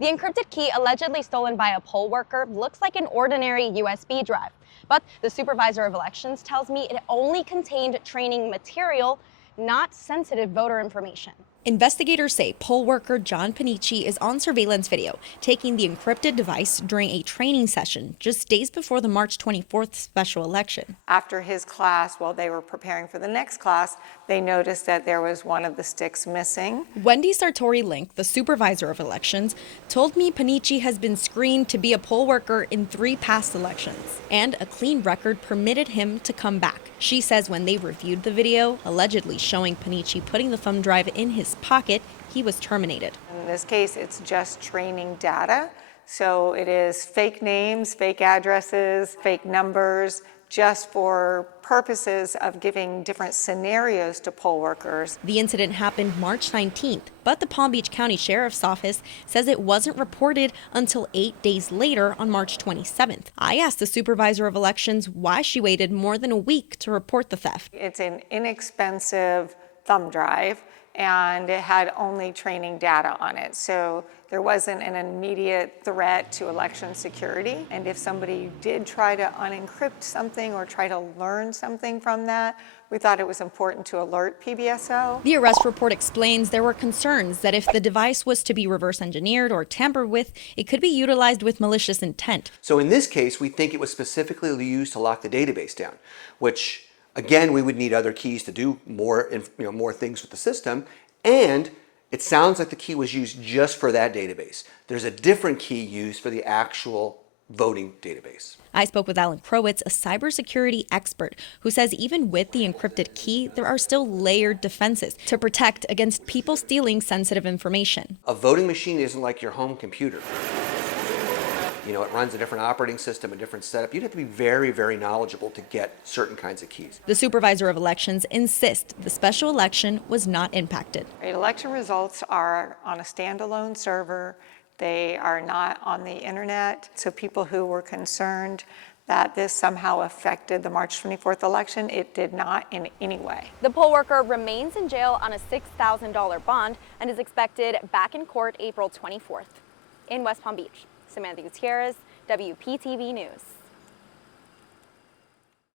The encrypted key allegedly stolen by a poll worker looks like an ordinary USB drive, but the Supervisor of Elections tells me it only contained training material, not sensitive voter information. Investigators say poll worker John Panicci is on surveillance video taking the encrypted device during a training session just days before the March 24th special election. After his class, while they were preparing for the next class, they noticed that there was one of the sticks missing. Wendy Sartori-Link, the Supervisor of Elections, told me Panicci has been screened to be a poll worker in 3 past elections, and a clean record permitted him to come back. She says when they reviewed the video, allegedly showing Panicci putting the thumb drive in his pocket, he was terminated. In this case, it's just training data. So it is fake names, fake addresses, fake numbers, just for purposes of giving different scenarios to poll workers. The incident happened March 19th, but the Palm Beach County Sheriff's Office says it wasn't reported until 8 days later on March 27th. I asked the Supervisor of Elections why she waited more than a week to report the theft. It's an inexpensive thumb drive, and it had only training data on it. So there wasn't an immediate threat to election security. And if somebody did try to unencrypt something or try to learn something from that, we thought it was important to alert PBSO. The arrest report explains there were concerns that if the device was to be reverse engineered or tampered with, it could be utilized with malicious intent. So in this case, we think it was specifically used to lock the database down, which again, we would need other keys to do more things with the system. And it sounds like the key was used just for that database. There's a different key used for the actual voting database. I spoke with Alan Krowitz, a cybersecurity expert, who says even with the encrypted key, there are still layered defenses to protect against people stealing sensitive information. A voting machine isn't like your home computer. You know, it runs a different operating system, a different setup. You'd have to be very, very knowledgeable to get certain kinds of keys. The Supervisor of Elections insists the special election was not impacted. Election results are on a standalone server. They are not on the internet. So people who were concerned that this somehow affected the March 24th election, it did not in any way. The poll worker remains in jail on a $6,000 bond and is expected back in court April 24th. In West Palm Beach, Samantha Gutierrez, WPTV News.